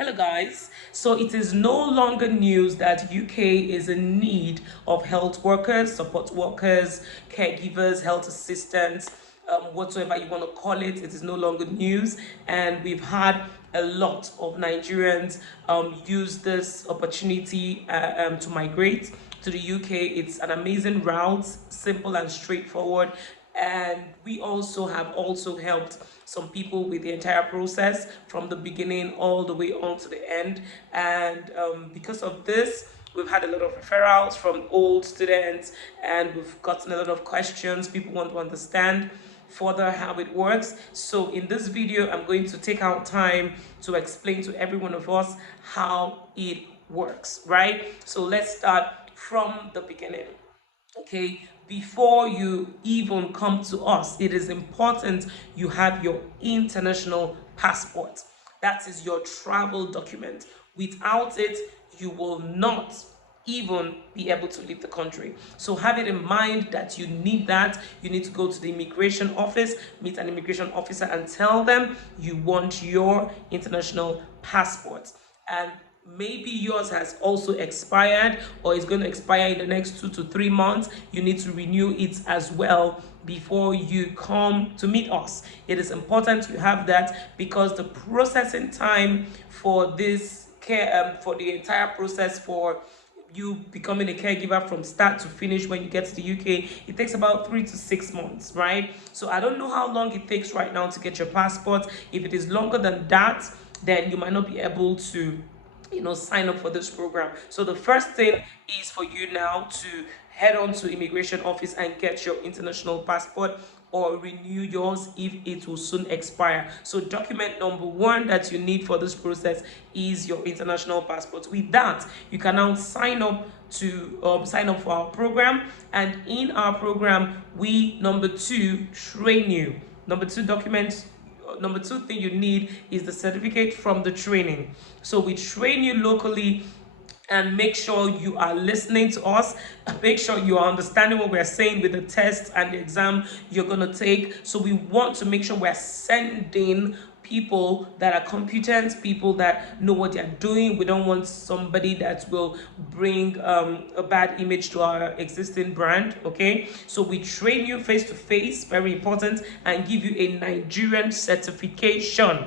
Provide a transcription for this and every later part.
Hello guys. So it is no longer news that UK is in need of health workers, support workers, caregivers, health assistants, whatsoever you want to call it. It is no longer news, and we've had a lot of Nigerians use this opportunity to migrate to the UK. It's an amazing route, simple and straightforward, and we also have also helped some people with the entire process from the beginning all the way on to the end. And because of this, we've had a lot of referrals from old students, and we've gotten a lot of questions. People want to understand further how it works. So in this video, I'm going to take out time to explain to every one of us how it works, right? So let's start from the beginning. Okay, before you even come to us, it is important you have your international passport. That is your travel document. Without it, you will not even be able to leave the country. So have it in mind that you need that. You need to go to the immigration office, meet an immigration officer, and tell them you want your international passport. And maybe yours has also expired or is going to expire in the next 2 to 3 months. You need to renew it as well before you come to meet us. It is important you have that, because the processing time for this care, for the entire process for you becoming a caregiver from start to finish when you get to the UK, it takes about 3 to 6 months, right? So I don't know how long it takes right now to get your passport. If it is longer than that, then you might not be able to sign up for this program. So the first thing is for you now to head on to immigration office and get your international passport, or renew yours if it will soon expire. So document number one that you need for this process is your international passport. With that, you can now sign up to sign up for our program. And in our program, we number two train you. Number two thing you need is the certificate from the training. So we train you locally, and make sure you are listening to us. Make sure you are understanding what we're saying with the test and the exam you're going to take. So we want to make sure we're sending people that are competent, people that know what they're doing. We don't want somebody that will bring a bad image to our existing brand. Okay, so we train you face to face, very important, and give you a Nigerian certification.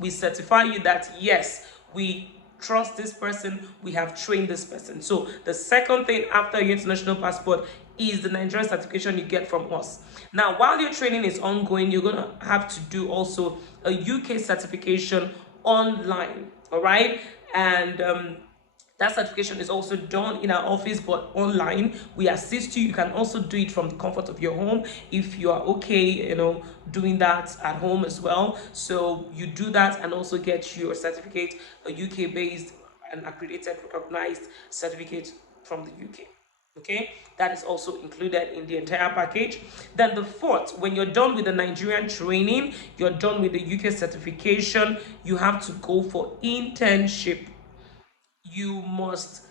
We certify you that yes, we trust this person, we have trained this person. So the second thing after your international passport is the Nigerian certification you get from us. Now, while your training is ongoing, you're going to have to do also a UK certification online. All right, and that certification is also done in our office, but online. We assist you. You can also do it from the comfort of your home if you are okay, doing that at home as well. So you do that and also get your certificate, a UK-based and accredited, recognized certificate from the UK. Okay, that is also included in the entire package. Then the fourth, when you're done with the Nigerian training, you're done with the UK certification, you have to go for internship. You must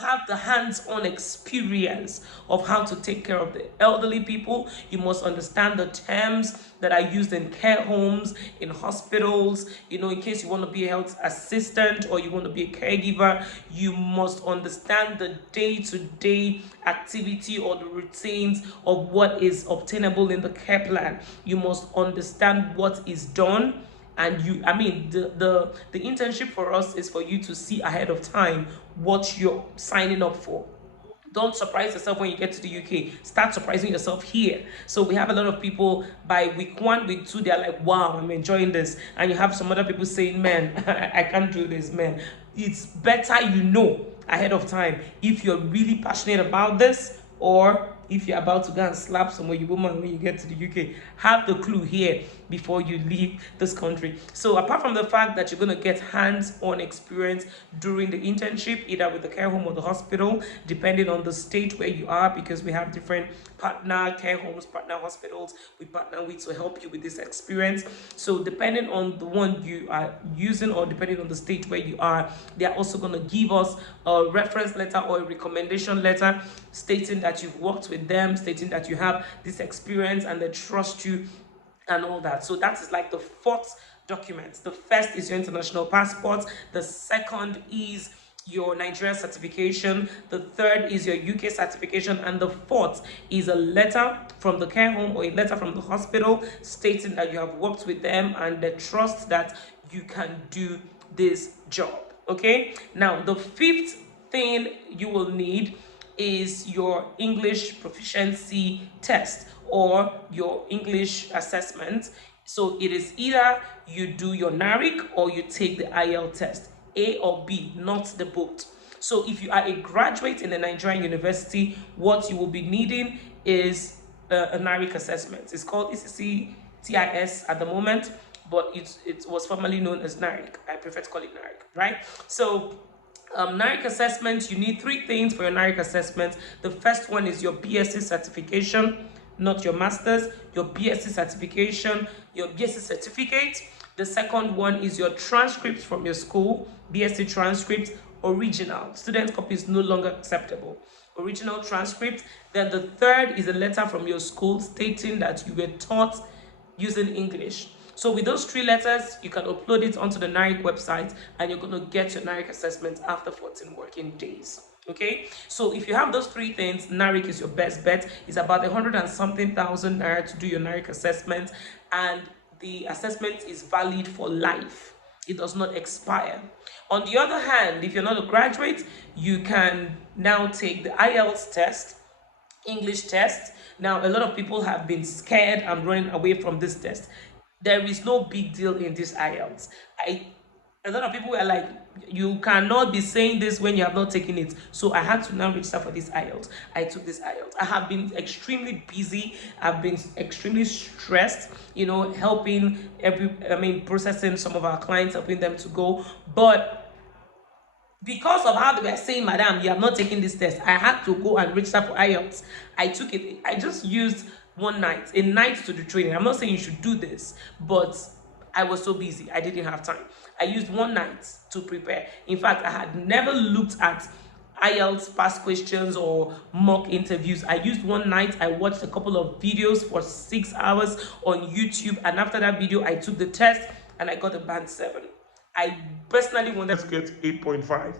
have the hands-on experience of how to take care of the elderly people. You must understand the terms that are used in care homes, in hospitals. In case you want to be a health assistant or you want to be a caregiver, you must understand the day-to-day activity or the routines of what is obtainable in the care plan. You must understand what is done. And the internship for us is for you to see ahead of time what you're signing up for. Don't surprise yourself when you get to the UK. Start surprising yourself here. So we have a lot of people by week 1, week 2, they're like, wow, I'm enjoying this. And you have some other people saying, man, I can't do this, man. It's better ahead of time if you're really passionate about this, or if you're about to go and slap some woman when you get to the UK. Have the clue here before you leave this country. So apart from the fact that you're going to get hands-on experience during the internship, either with the care home or the hospital, depending on the state where you are, because we have different partner care homes, partner hospitals we partner with to help you with this experience. So depending on the one you are using, or depending on the state where you are, they are also going to give us a reference letter or a recommendation letter stating that you've worked with them, stating that you have this experience and they trust you and all that. So that is like the fourth documents. The first is your international passport. The second is your Nigerian certification. The third is your UK certification. And the fourth is a letter from the care home or a letter from the hospital stating that you have worked with them and they trust that you can do this job. Okay, now the fifth thing you will need is your English proficiency test or your English assessment. So it is either you do your NARIC or you take the IELTS test, A or B, not the both. So if you are a graduate in a Nigerian university, what you will be needing is a NARIC assessment. It's called ECC TIS at the moment, but it was formerly known as NARIC. I prefer to call it NARIC, right? So NARIC assessment, you need three things for your NARIC assessment. The first one is your BSc certification, not your master's, your BSc certification, your BSc certificate. The second one is your transcripts from your school, BSc transcripts, original. Student copy is no longer acceptable. Original transcript. Then the third is a letter from your school stating that you were taught using English. So with those three letters, you can upload it onto the NARIC website and you're going to get your NARIC assessment after 14 working days. Okay, so if you have those three things, NARIC is your best bet. It's about 100 and something thousand naira to do your NARIC assessment, and the assessment is valid for life. It does not expire. On the other hand, if you're not a graduate, you can now take the IELTS test, English test. Now, a lot of people have been scared and running away from this test. There is no big deal in this IELTS. A lot of people were like, you cannot be saying this when you have not taken it. So I had to now register for this IELTS. I took this IELTS. I have been extremely busy. I've been extremely stressed, helping processing some of our clients, helping them to go. But because of how they were saying, madam, you have not taken this test, I had to go and register for IELTS. I took it. I just used a night to do training. I'm not saying you should do this, but I was so busy. I didn't have time. I used one night to prepare. In fact, I had never looked at IELTS past questions or mock interviews. I used one night. I watched a couple of videos for 6 hours on YouTube. And after that video, I took the test and I got a band 7. I personally wanted to get 8.5.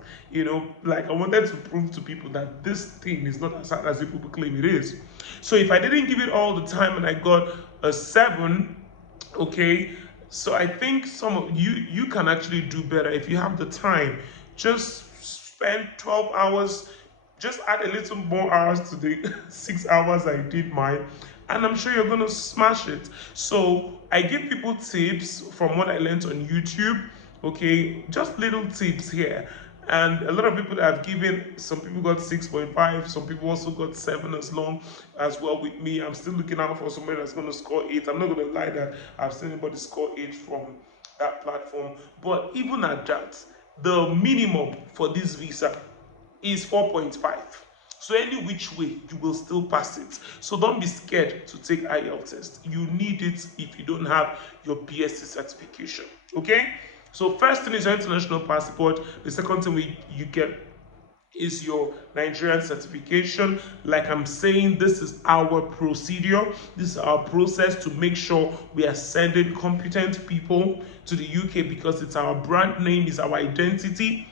I wanted to prove to people that this thing is not as hard as people claim it is. So if I didn't give it all the time and I got a 7, okay, so I think some of you can actually do better if you have the time. Just spend 12 hours, just add a little more hours to the 6 hours I did mine, and I'm sure you're going to smash it. So I give people tips from what I learned on YouTube. Okay, just little tips here. And a lot of people have given, some people got 6.5, some people also got 7 as well with me. I'm still looking out for somebody that's going to score 8. I'm not going to lie that I've seen anybody score 8 from that platform. But even at that, the minimum for this visa is 4.5. So any which way, you will still pass it. So don't be scared to take IELTS test. You need it if you don't have your BSc certification, okay? So first thing is your international passport. The second thing you get is your Nigerian certification. Like I'm saying, this is our procedure. This is our process to make sure we are sending competent people to the UK because it's our brand name, it's our identity.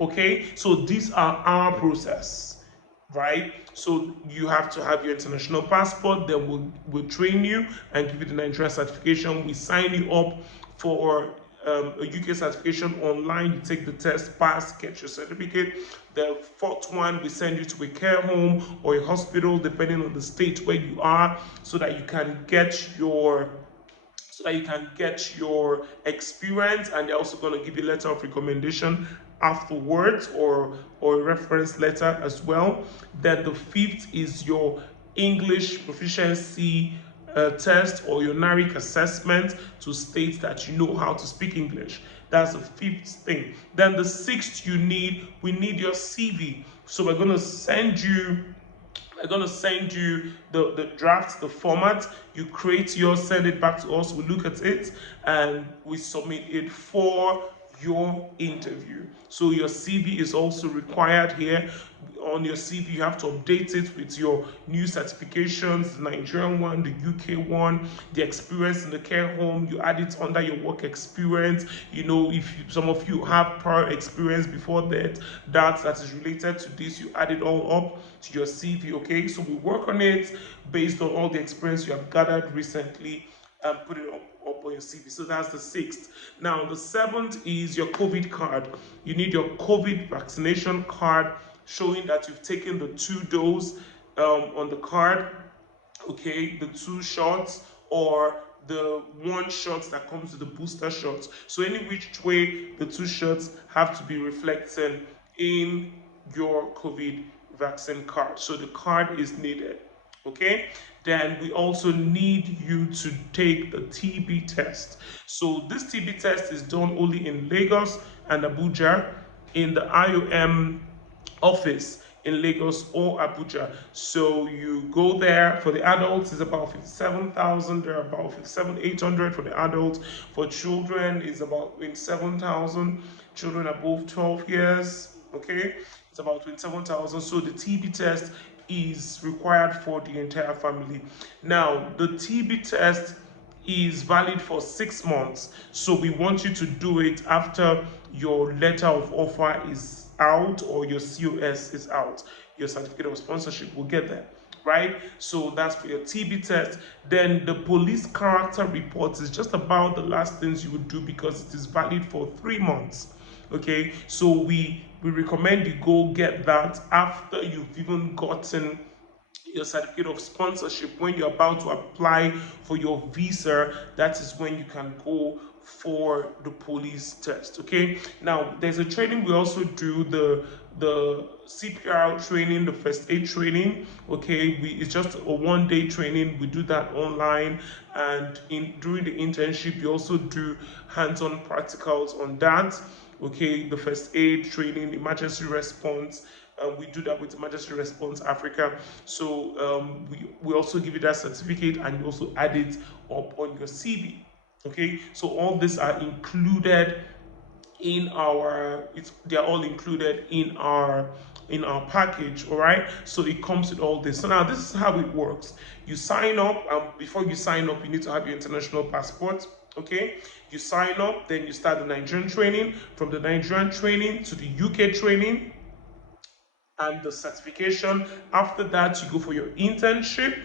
Okay, so these are our process, right? So you have to have your international passport, then we'll train you and give you the Nigerian certification. We sign you up for a UK certification online. You take the test, pass, get your certificate. The fourth one, we send you to a care home or a hospital, depending on the state where you are, so that you can get your experience, and they're also going to give you a letter of recommendation afterwards, or a reference letter as well. Then the fifth is your English proficiency test or your NARIC assessment to state that you know how to speak English. That's the fifth thing. Then the sixth we need your CV. So we're going to send you the draft, the format. You create yours, send it back to us. We look at it and we submit it for your interview. So your CV is also required here. On your CV, you have to update it with your new certifications, the Nigerian one, the UK one, the experience in the care home. You add it under your work experience. If some of you have prior experience before that is related to this, you add it all up to your CV. Okay, so we work on it based on all the experience you have gathered recently and put it up on your CV. So that's the sixth. Now, the seventh is your COVID card. You need your COVID vaccination card showing that you've taken the 2 dose on the card, okay, the 2 shots or the 1 shot that comes with the booster shots. So any which way, the 2 shots have to be reflected in your COVID vaccine card. So the card is needed. Okay, then we also need you to take the TB test. So this TB test is done only in Lagos and Abuja in the IOM office in Lagos or Abuja. So you go there. For the adults, it's about 57,000. They're about 57,800 for the adults. For children, it's about 27,000. Children above 12 years, okay, it's about 27,000. So the TB test is required for the entire family. Now, the TB test is valid for 6 months. So we want you to do it after your letter of offer is out or your COS is out. Your certificate of sponsorship will get there, right? So that's for your TB test. Then the police character report is just about the last things you would do because it is valid for 3 months. Okay, so we recommend you go get that after you've even gotten your certificate of sponsorship. When you're about to apply for your visa, that is when you can go for the police test. Okay, now there's a training we also do, the CPR training, the first aid training. Okay, it's just a 1 day training. We do that online, and during the internship you also do hands-on practicals on that. Okay, the first aid training, emergency response. We do that with Emergency Response Africa. So we also give you that certificate, and you also add it up on your CV. Okay, so all these are included in they are all included in our package. All right, so it comes with all this. So now this is how it works. You sign up, and before you sign up, you need to have your international passport. Okay, you sign up, then you start the Nigerian training. From the Nigerian training to the UK training and the certification. After that, you go for your internship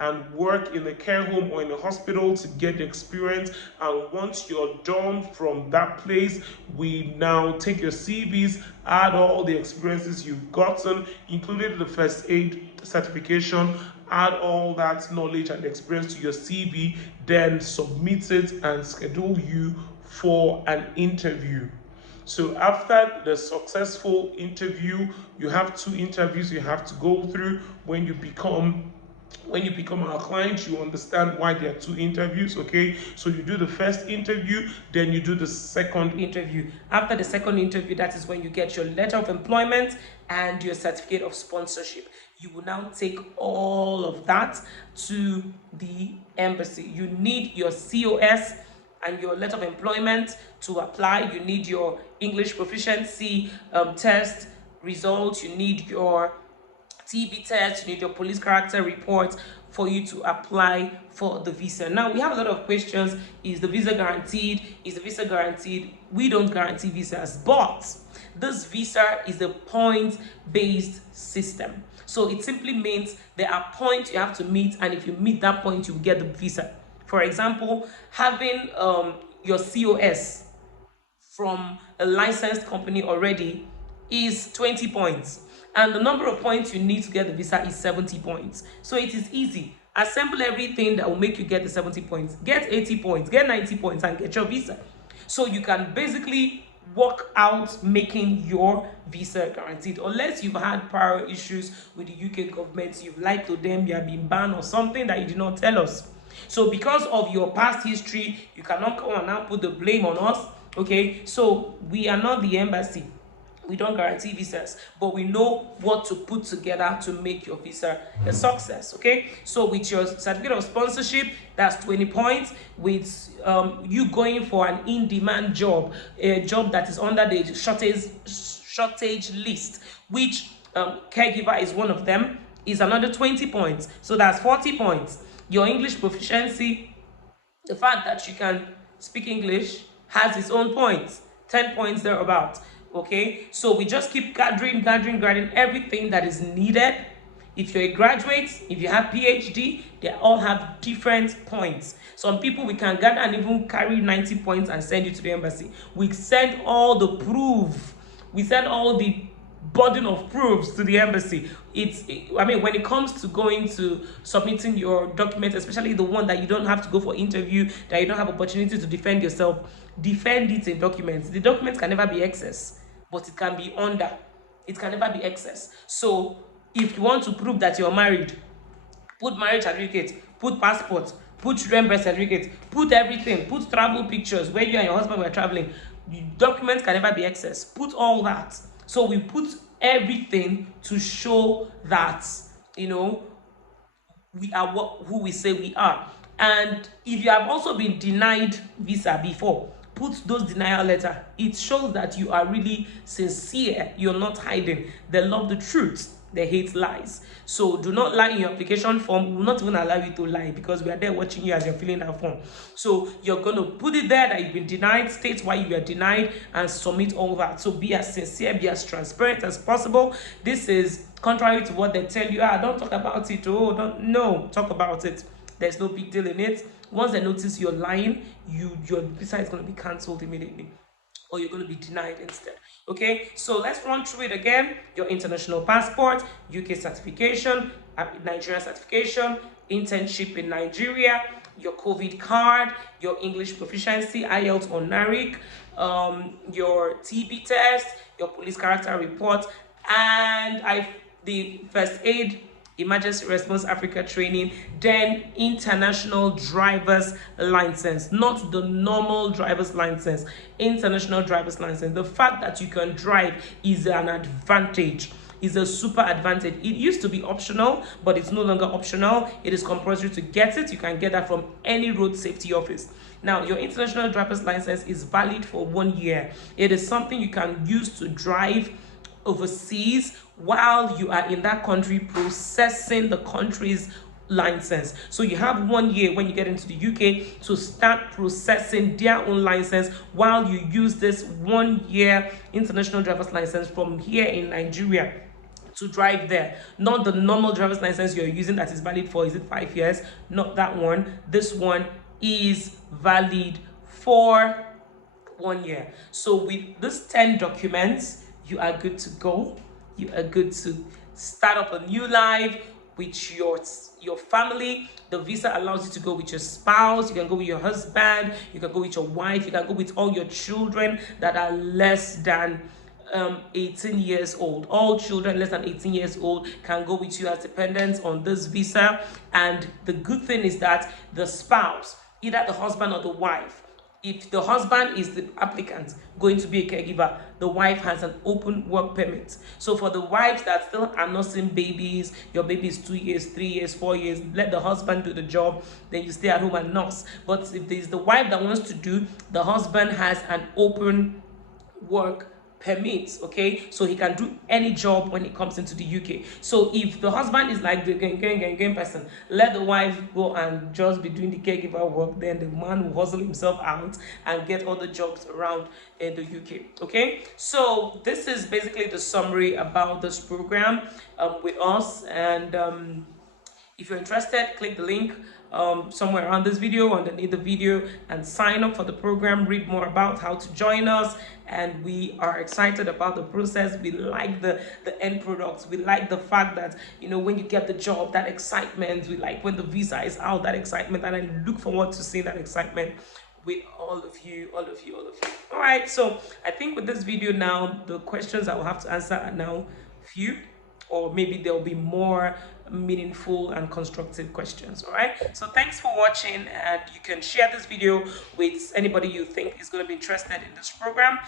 and work in a care home or in a hospital to get the experience. And once you're done from that place, we now take your CVs, add all the experiences you've gotten, including the first aid certification, add all that knowledge and experience to your CV, then submit it and schedule you for an interview. So after the successful interview, you have 2 interviews you have to go through. When you become our client, you understand why there are 2 interviews. Okay, so you do the first interview, then you do the second interview. After the second interview, that is when you get your letter of employment and your certificate of sponsorship. You will now take all of that to the embassy. You need your COS and your letter of employment to apply. You need your English proficiency test results. You need your TB test. You need your police character report for you to apply for the visa. Now, we have a lot of questions. Is the visa guaranteed? Is the visa guaranteed? We don't guarantee visas, but this visa is a point-based system. So it simply means there are points you have to meet, and if you meet that point, you get the visa. For example, having your COS from a licensed company already is 20 points. And the number of points you need to get the visa is 70 points. So it is easy. Assemble everything that will make you get the 70 points. Get 80 points, get 90 points, and get your visa. So you can basically work out making your visa guaranteed, unless you've had prior issues with the UK government, you've lied to them, you have been banned or something that you did not tell us. So because of your past history, you cannot come and now put the blame on us. Okay, so we are not the embassy. We don't guarantee visas, but we know what to put together to make your visa a success. Okay, so with your certificate of sponsorship, that's 20 points. With you going for an in-demand job, a job that is under the shortage list, which caregiver is one of them, is another 20 points. So that's 40 points. Your English proficiency, the fact that you can speak English, has its own points, 10 points thereabout. Okay, so we just keep gathering everything that is needed. If you're a graduate, if you have PhD, they all have different points. Some people, we can gather and even carry 90 points and send you to the embassy. We send all the proof, we send all the burden of proofs to the embassy. I mean, when it comes to going to submitting your documents, especially the one that you don't have to go for interview, that you don't have opportunity to defend yourself, defend it in documents. The documents can never be excess, but it can be under. It can never be excess. So if you want to prove that you're married, put marriage certificate, put passport, put children birth certificate, put everything, put travel pictures where you and your husband were traveling. The documents can never be excess. Put all that. So we put everything to show that, you know, we are who we say we are. And if you have also been denied visa before, put those denial letter. It shows that you are really sincere. You're not hiding. They love the truth, they hate lies. So do not lie in your application form. We will not even allow you to lie, because we are there watching you as you're filling that form. So you're going to put it there that you've been denied, state why you were denied, and submit all that. So be as sincere, be as transparent as possible. This is contrary to what they tell you. Don't talk about it. Oh, don't. No, talk about it. There's no big deal in it. Once they notice you're lying, your visa is going to be cancelled immediately, or you're going to be denied instead. Okay, so let's run through it again. Your international passport, UK certification, Nigeria certification, internship in Nigeria, your COVID card, your English proficiency, IELTS or NARIC, your TB test, your police character report, and the first aid, emergency response Africa training, then international driver's license, not the normal driver's license, international driver's license. The fact that you can drive is an advantage, is a super advantage. It used to be optional, but it's no longer optional. It is compulsory to get it. You can get that from any road safety office. Now, your international driver's license is valid for 1 year. It is something you can use to drive overseas while you are in that country processing the country's license. So you have 1 year when you get into the UK to start processing their own license, while you use this 1 year international driver's license from here in Nigeria to drive there. Not the normal driver's license you're using that is valid for, is it 5 years? Not that one. This one is valid for 1 year. So with these 10 documents, you are good to go. You are good to start up a new life with your family. The visa allows you to go with your spouse. You can go with your husband. You can go with your wife. You can go with all your children that are less than 18 years old. All children less than 18 years old can go with you as dependents on this visa. And the good thing is that the spouse, either the husband or the wife, if the husband is the applicant going to be a caregiver, the wife has an open work permit. So for the wives that still are nursing babies, your baby is 2 years, 3 years, 4 years, let the husband do the job, then you stay at home and nurse. But if there's the wife that wants to do, the husband has an open work permits, okay, so he can do any job when it comes into the UK. So if the husband is like the gang person, let the wife go and just be doing the caregiver work, then the man will hustle himself out and get all the jobs around in the UK. Okay, so this is basically the summary about this program with us. And if you're interested, click the link somewhere around this video, underneath the video, and sign up for the program. Read more about how to join us. And we are excited about the process. We like the end products. We like the fact that, you know, when you get the job, that excitement. We like when the visa is out, that excitement. And I look forward to seeing that excitement with all of you. All right, so I think with this video now, the questions I will have to answer are now few, or maybe there'll be more meaningful and constructive questions. All right, so thanks for watching, and you can share this video with anybody you think is going to be interested in this program.